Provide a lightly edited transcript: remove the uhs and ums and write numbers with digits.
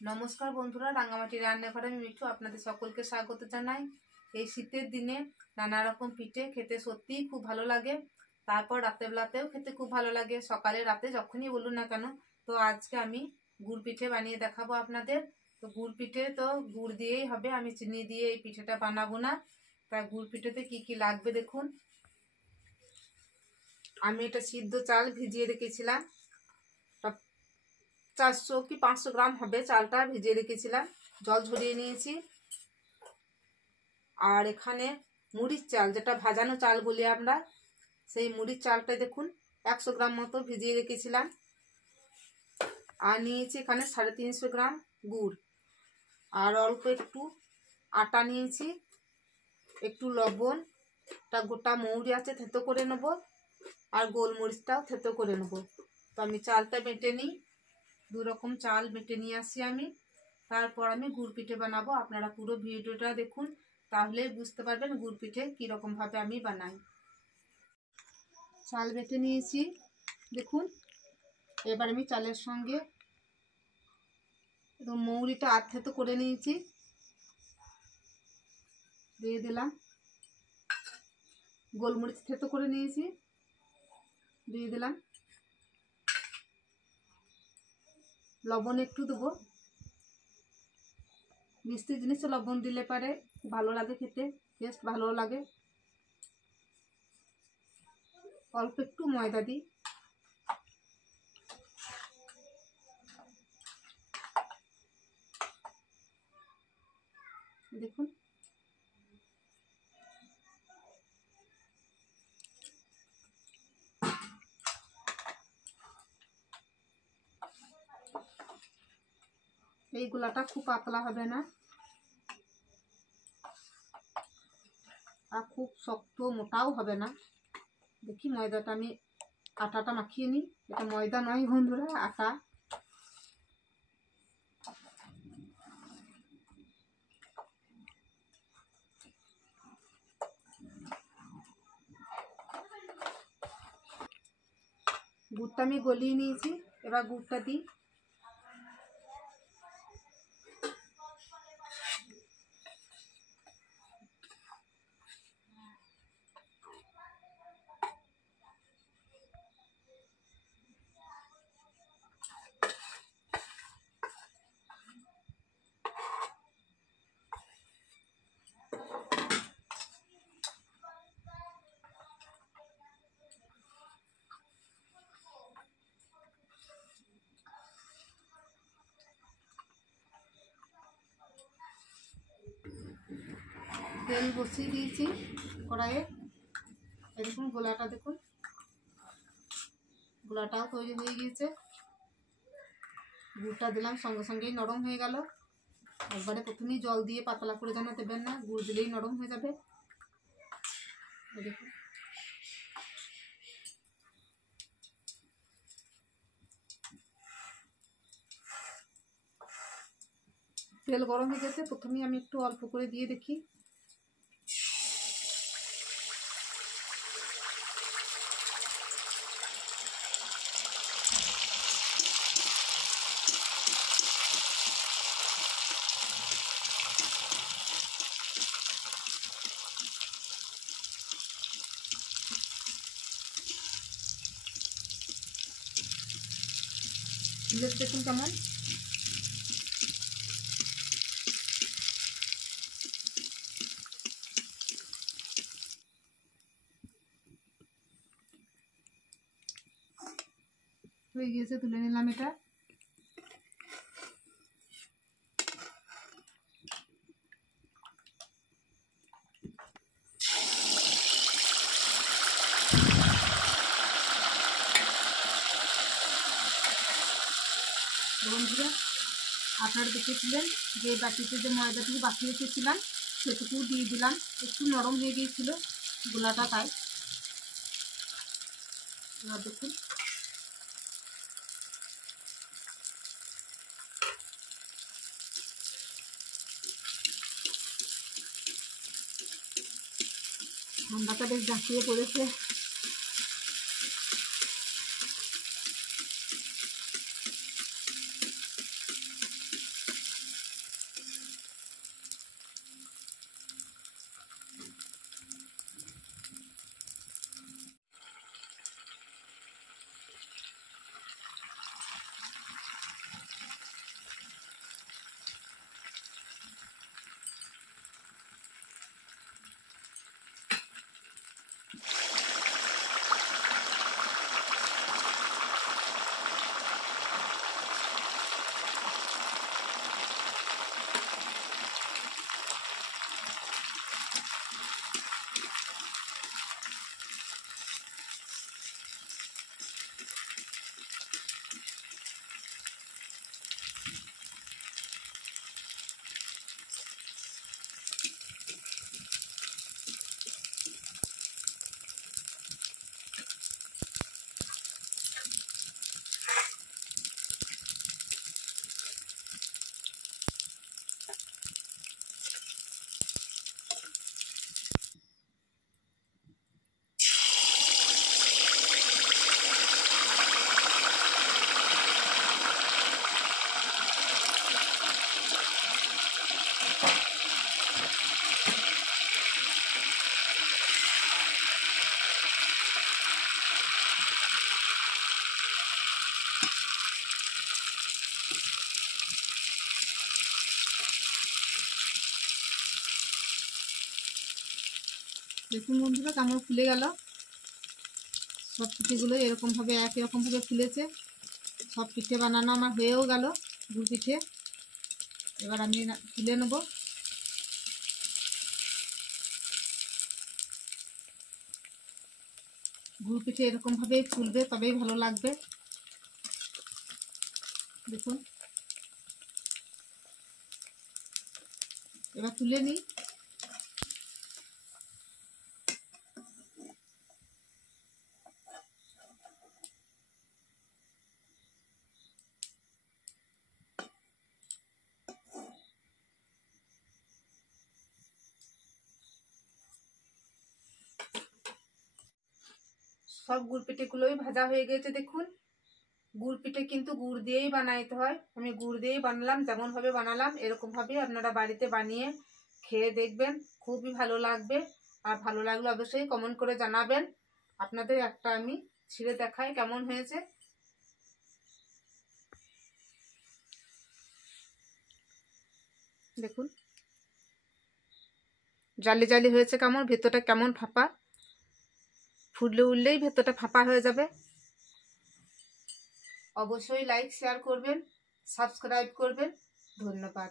নমস্কার বন্ধুরা, রাঙামাটি রান্নাঘরে আমি মিঠু আপনাদের সকলকে স্বাগত জানাই। এই শীতের দিনে নানা রকম পিঠে খেতে সত্যিই খুব ভালো লাগে। তারপর রাতেবেলাতেও খেতে খুব ভালো লাগে, সকালে রাতে যখনই বলুন না কেন। তো আজকে আমি গুড় পিঠে বানিয়ে দেখাবো আপনাদের। তো গুড় পিঠে তো গুড় দিয়েই হবে, আমি চিনি দিয়ে এই পিঠেটা বানাবো না। তা গুড় পিঠেতে কি কি লাগবে দেখুন। আমি এটা সিদ্ধ চাল ভিজিয়ে রেখেছিলাম, 400 কি 500 গ্রাম হবে। চালটা ভিজিয়ে রেখেছিলাম, জল ঝরিয়ে নিয়েছি। আর এখানে মুড়ির চাল, যেটা ভাজানো চাল বলি আমরা, সেই মুড়ির চালটা দেখুন 100 গ্রাম মতো ভিজিয়ে রেখেছিলাম। আর নিয়েছি এখানে 350 গ্রাম গুড়, আর অল্প একটু আটা নিয়েছি, একটু লবণ, একটা গোটা মৌরি আছে থেতো করে নেবো, আর গোলমরিচটাও থেতো করে নেবো। তো আমি চালটা বেটে নিই, 2 রকম চাল বেটে নিয়ে আসি আমি। তারপর আমি গুড় পিঠে বানাবো। আপনারা পুরো ভিডিওটা দেখুন, তাহলে বুঝতে পারবেন গুড় পিঠে কীরকম ভাবে আমি বানাই। চাল বেটে নিয়েছি দেখুন। এবার আমি চালের সঙ্গে মৌরিটা থেতো করে নিয়েছি, দিয়ে দিলাম। গোলমরিচ থেতো করে নিয়েছি, দিয়ে দিলাম। লবণ একটু দেবো, মিষ্টি জিনিসে লবণ দিলে পারে ভালো লাগে খেতে, টেস্ট ভালো লাগে। অল্প একটু ময়দা দিই, দেখুন। এই গোলাটা খুব পাতলা হবে না, আর খুব শক্ত মোটাও হবে না। দেখি ময়দাটা আমি আটাটা মাখিয়ে নিই। এটা ময়দা নয় বন্ধুরা, আটা। গুড়টা আমি গলিয়ে নিয়েছি, এবার গুড়টা দিই। তেল বসিয়ে দিয়েছি কড়াইয়ে। এরকম গোলাটা দেখুন, গোলাটাও তৈরি হয়ে গিয়েছে। গুড়টা দিলাম, সঙ্গে সঙ্গেই নরম হয়ে গেল। একবারে প্রথমেই জল দিয়ে পাতলা করে যেন দেবেন না, গুড় দিলেই নরম হয়ে যাবে। দেখুন, তেল গরম হয়ে গেছে। প্রথমেই আমি একটু অল্প করে দিয়ে দেখি। দেখুন কেমন হয়ে গিয়েছে, তুলে নিলাম এটা। বন্ধুরা, আপনারা দেখেছিলেন যে বাটিতে যে ময়দাটুকু বাকি রেখেছিলাম সেটুকু দিয়ে দিলাম। একটু নরম হয়ে গিয়েছিল গোলাটা, তাই। এবার দেখুন, ঠান্ডাটা বেশ জাঁকিয়ে পড়েছে। দেখুন বন্ধুরা কেমন ফুলে গেল। সব পিঠেগুলো এরকমভাবে একই রকমভাবে ফুলেছে। সব পিঠে বানানো আমার হয়েও গেল, গুড় পিঠে। এবার আমি তুলে নেব। গুড় পিঠে এরকমভাবেই ফুলবে, তবেই ভালো লাগবে। দেখুন, এবার তুলে নিই। সব গুড় পিঠেগুলোই ভাজা হয়ে গেছে। দেখুন, গুড় পিঠে কিন্তু গুড় দিয়েই বানাইতে হয়। আমি গুড় দিয়েই বানালাম, যেমনভাবে বানালাম এরকমভাবেই আপনারা বাড়িতে বানিয়ে খেয়ে দেখবেন, খুবই ভালো লাগবে। আর ভালো লাগলে অবশ্যই কমেন্ট করে জানাবেন। আপনাদের একটা আমি ছিঁড়ে দেখাই কেমন হয়েছে। দেখুন, জালি জালি হয়েছে কেমন, ভেতরটা কেমন ফাঁপা। ফুললে উঠলেই ভেতরটা ফাঁপা হয়ে যাবে। অবশ্যই লাইক শেয়ার করবেন, সাবস্ক্রাইব করবেন। ধন্যবাদ।